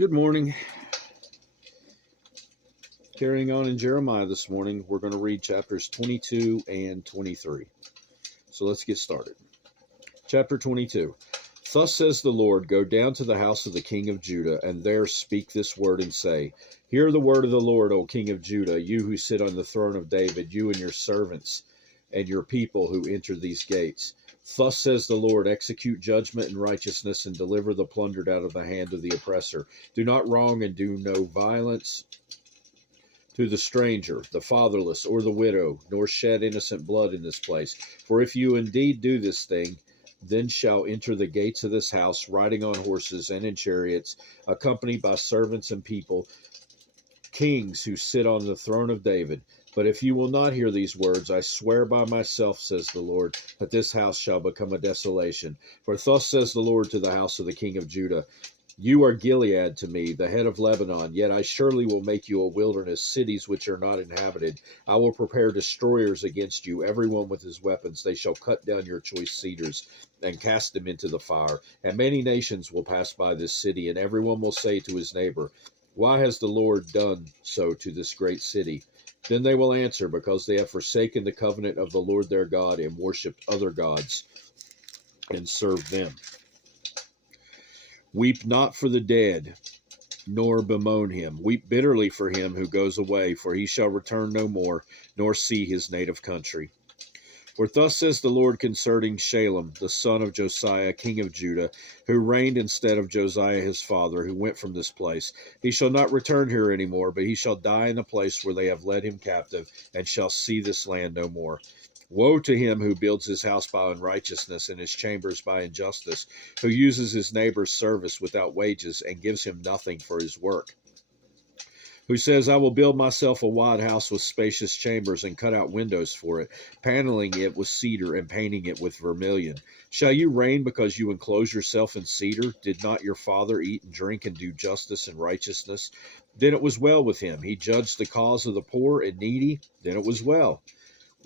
Good morning. Carrying on in Jeremiah this morning, we're going to read chapters 22 and 23. So let's get started. Chapter 22. Thus says the Lord, go down to the house of the king of Judah, and there speak this word and say, hear the word of the Lord, O king of Judah, you who sit on the throne of David, you and your servants and your people who enter these gates. Thus says the Lord, execute judgment and righteousness and deliver the plundered out of the hand of the oppressor. Do not wrong and do no violence to the stranger, the fatherless, or the widow, nor shed innocent blood in this place. For if you indeed do this thing, then shall enter the gates of this house, riding on horses and in chariots, accompanied by servants and people, kings who sit on the throne of David. But if you will not hear these words, I swear by myself, says the Lord, that this house shall become a desolation. For thus says the Lord to the house of the king of Judah, you are Gilead to me, the head of Lebanon, yet I surely will make you a wilderness, cities which are not inhabited. I will prepare destroyers against you, everyone with his weapons. They shall cut down your choice cedars and cast them into the fire. And many nations will pass by this city, and everyone will say to his neighbor, why has the Lord done so to this great city? Then they will answer, because they have forsaken the covenant of the Lord their God and worshipped other gods and served them. Weep not for the dead, nor bemoan him. Weep bitterly for him who goes away, for he shall return no more, nor see his native country. For thus says the Lord concerning Shalem, the son of Josiah, king of Judah, who reigned instead of Josiah his father, who went from this place. He shall not return here any more, but he shall die in the place where they have led him captive, and shall see this land no more. Woe to him who builds his house by unrighteousness and his chambers by injustice, who uses his neighbor's service without wages and gives him nothing for his work. Who says, I will build myself a wide house with spacious chambers and cut out windows for it, paneling it with cedar and painting it with vermilion. Shall you reign because you enclose yourself in cedar? Did not your father eat and drink and do justice and righteousness? Then it was well with him. He judged the cause of the poor and needy. Then it was well.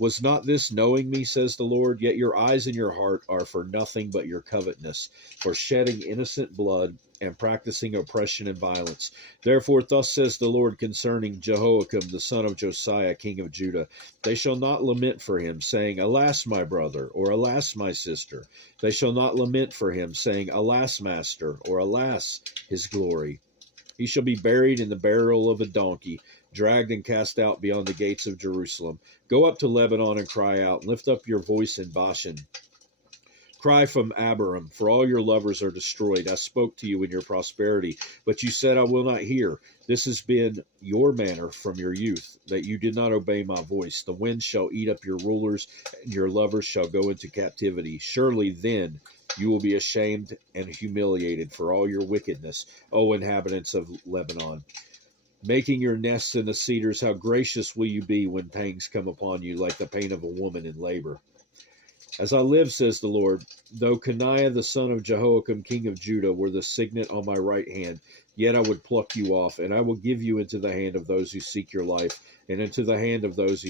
Was not this knowing me, says the Lord? Yet your eyes and your heart are for nothing but your covetousness, for shedding innocent blood and practicing oppression and violence. Therefore thus says the Lord concerning Jehoiakim, the son of Josiah, king of Judah, they shall not lament for him, saying, alas, my brother, or alas, my sister. They shall not lament for him, saying, alas, master, or alas, his glory. He shall be buried in the burial of a donkey, dragged and cast out beyond the gates of Jerusalem. Go up to Lebanon and cry out. Lift up your voice in Bashan. Cry from Abarim, for all your lovers are destroyed. I spoke to you in your prosperity, but you said, I will not hear. This has been your manner from your youth, that you did not obey my voice. The wind shall eat up your rulers, and your lovers shall go into captivity. Surely then you will be ashamed and humiliated for all your wickedness, O inhabitants of Lebanon. Making your nests in the cedars, how gracious will you be when pangs come upon you like the pain of a woman in labor? As I live, says the Lord, though Coniah the son of Jehoiakim king of Judah were the signet on my right hand, yet I would pluck you off, and I will give you into the hand of those who seek your life, and into the hand of those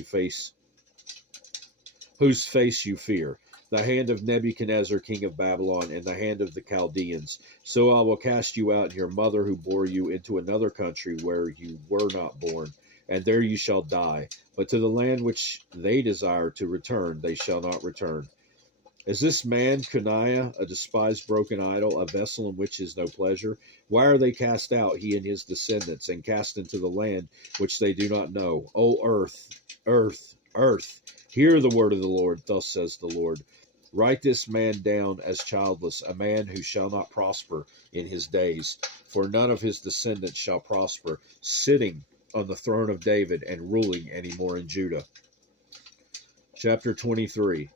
whose face you fear, the hand of Nebuchadnezzar king of Babylon, and the hand of the Chaldeans. So I will cast you out and your mother who bore you into another country where you were not born, and there you shall die. But to the land which they desire to return, they shall not return. Is this man, Coniah, a despised broken idol, a vessel in which is no pleasure? Why are they cast out, he and his descendants, and cast into the land which they do not know? O earth, earth, earth, hear the word of the Lord. Thus says the Lord. Write this man down as childless, a man who shall not prosper in his days, for none of his descendants shall prosper, sitting on the throne of David and ruling any more in Judah. Chapter 23.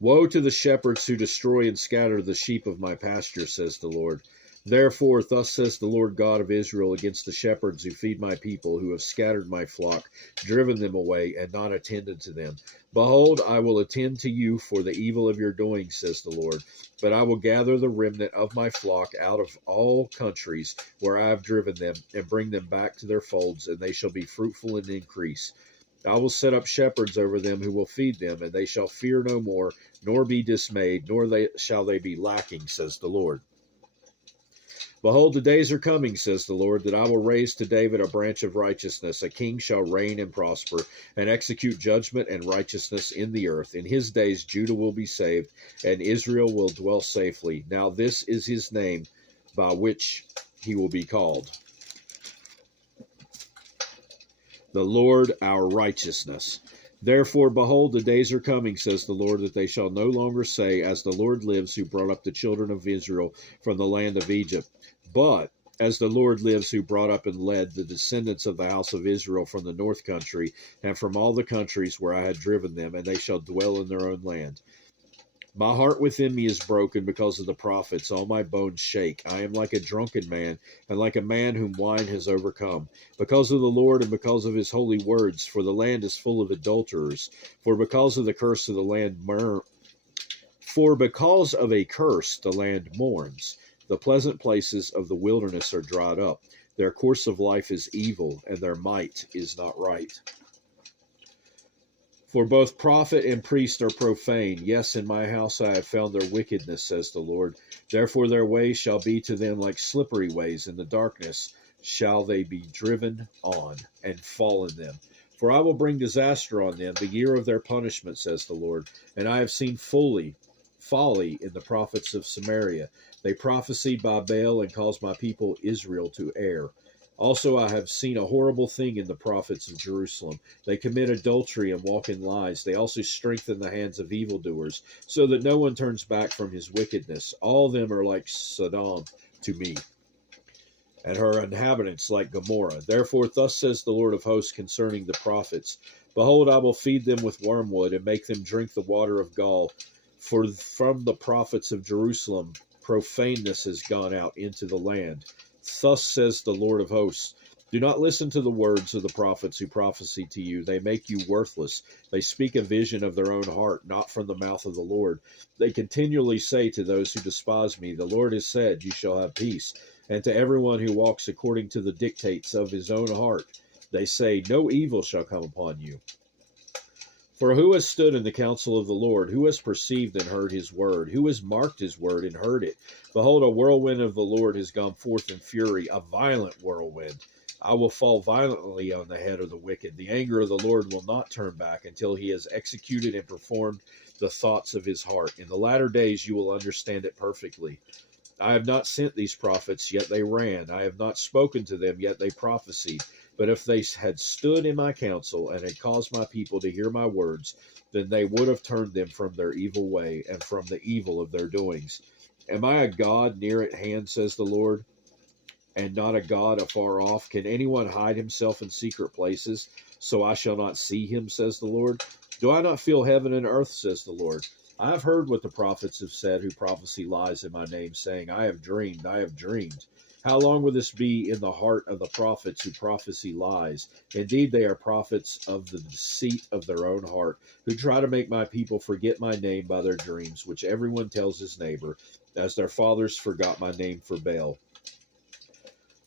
Woe to the shepherds who destroy and scatter the sheep of my pasture, says the Lord. Therefore, thus says the Lord God of Israel against the shepherds who feed my people, who have scattered my flock, driven them away, and not attended to them. Behold, I will attend to you for the evil of your doing, says the Lord. But I will gather the remnant of my flock out of all countries where I have driven them, and bring them back to their folds, and they shall be fruitful and increase. I will set up shepherds over them who will feed them, and they shall fear no more, nor be dismayed, nor shall they be lacking, says the Lord. Behold, the days are coming, says the Lord, that I will raise to David a branch of righteousness. A king shall reign and prosper, and execute judgment and righteousness in the earth. In his days Judah will be saved, and Israel will dwell safely. Now this is his name by which he will be called: the Lord our righteousness. Therefore, behold, the days are coming, says the Lord, that they shall no longer say, As the Lord lives, who brought up the children of Israel from the land of Egypt, but as the Lord lives, who brought up and led the descendants of the house of Israel from the north country, and from all the countries where I had driven them, and they shall dwell in their own land. My heart within me is broken because of the prophets. All my bones shake. I am like a drunken man, and like a man whom wine has overcome. Because of the Lord and because of his holy words, for the land is full of adulterers. For because of the curse of the land For because of a curse the land mourns. The pleasant places of the wilderness are dried up. Their course of life is evil, and their might is not right. For both prophet and priest are profane. Yes, in my house I have found their wickedness, says the Lord. Therefore their ways shall be to them like slippery ways. In the darkness shall they be driven on, and fall in them. For I will bring disaster on them, the year of their punishment, says the Lord. And I have seen folly in the prophets of Samaria. They prophesied by Baal and caused my people Israel to err. Also I have seen a horrible thing in the prophets of Jerusalem. They commit adultery and walk in lies. They also strengthen the hands of evildoers, so that no one turns back from his wickedness. All of them are like Sodom to me, and her inhabitants like Gomorrah. Therefore thus says the Lord of hosts concerning the prophets, Behold, I will feed them with wormwood, and make them drink the water of gall. For from the prophets of Jerusalem profaneness has gone out into the land. Thus says the Lord of hosts, Do not listen to the words of the prophets who prophesy to you. They make you worthless. They speak a vision of their own heart, not from the mouth of the Lord. They continually say to those who despise me, The Lord has said, You shall have peace. And to everyone who walks according to the dictates of his own heart, they say, No evil shall come upon you. For who has stood in the counsel of the Lord? Who has perceived and heard his word? Who has marked his word and heard it? Behold, a whirlwind of the Lord has gone forth in fury, a violent whirlwind. I will fall violently on the head of the wicked. The anger of the Lord will not turn back until he has executed and performed the thoughts of his heart. In the latter days you will understand it perfectly. I have not sent these prophets, yet they ran. I have not spoken to them, yet they prophesied. But if they had stood in my counsel and had caused my people to hear my words, then they would have turned them from their evil way and from the evil of their doings. Am I a God near at hand, says the Lord, and not a God afar off? Can anyone hide himself in secret places, so I shall not see him, says the Lord? Do I not feel heaven and earth, says the Lord? I have heard what the prophets have said who prophesy lies in my name, saying, I have dreamed, I have dreamed. How long will this be in the heart of the prophets who prophesy lies? Indeed, they are prophets of the deceit of their own heart, who try to make my people forget my name by their dreams, which everyone tells his neighbor, as their fathers forgot my name for Baal.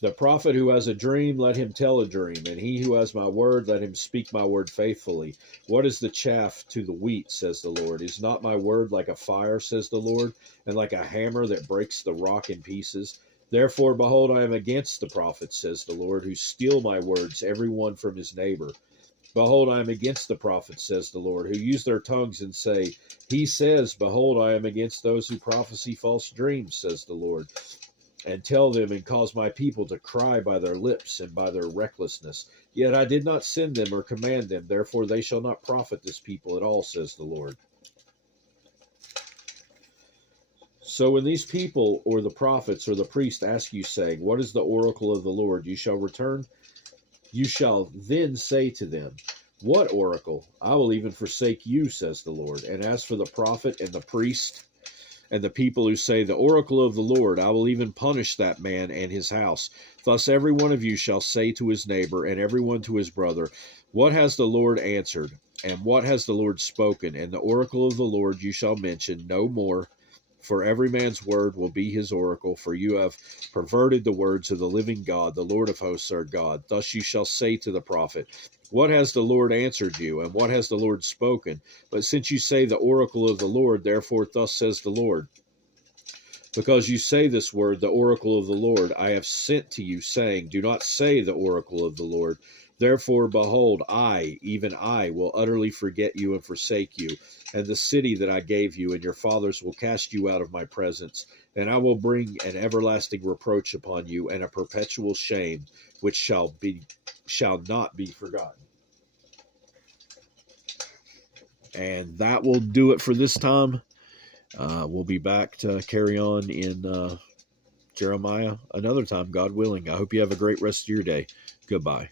The prophet who has a dream, let him tell a dream, and he who has my word, let him speak my word faithfully. What is the chaff to the wheat, says the Lord? Is not my word like a fire, says the Lord, and like a hammer that breaks the rock in pieces? Therefore, behold, I am against the prophets, says the Lord, who steal my words, every one from his neighbor. Behold, I am against the prophets, says the Lord, who use their tongues and say, He says, Behold, I am against those who prophesy false dreams, says the Lord, and tell them and cause my people to cry by their lips and by their recklessness. Yet I did not send them or command them, therefore they shall not profit this people at all, says the Lord. So when these people, or the prophets, or the priest ask you, saying, What is the oracle of the Lord? You shall then say to them, What oracle? I will even forsake you, says the Lord. And as for the prophet and the priest, and the people who say, The oracle of the Lord, I will even punish that man and his house. Thus every one of you shall say to his neighbor, and every one to his brother, What has the Lord answered? And what has the Lord spoken? And the oracle of the Lord you shall mention no more, for every man's word will be his oracle, for you have perverted the words of the living God, the Lord of hosts our God. Thus you shall say to the prophet, What has the Lord answered you, and what has the Lord spoken? But since you say the oracle of the Lord, therefore thus says the Lord, Because you say this word, the oracle of the Lord, I have sent to you, saying, do not say the oracle of the Lord. Therefore, behold, I, even I, will utterly forget you and forsake you, and the city that I gave you, and your fathers will cast you out of my presence. And I will bring an everlasting reproach upon you, and a perpetual shame, which shall not be forgotten. And that will do it for this time. We'll be back to carry on in Jeremiah another time, God willing. I hope you have a great rest of your day. Goodbye.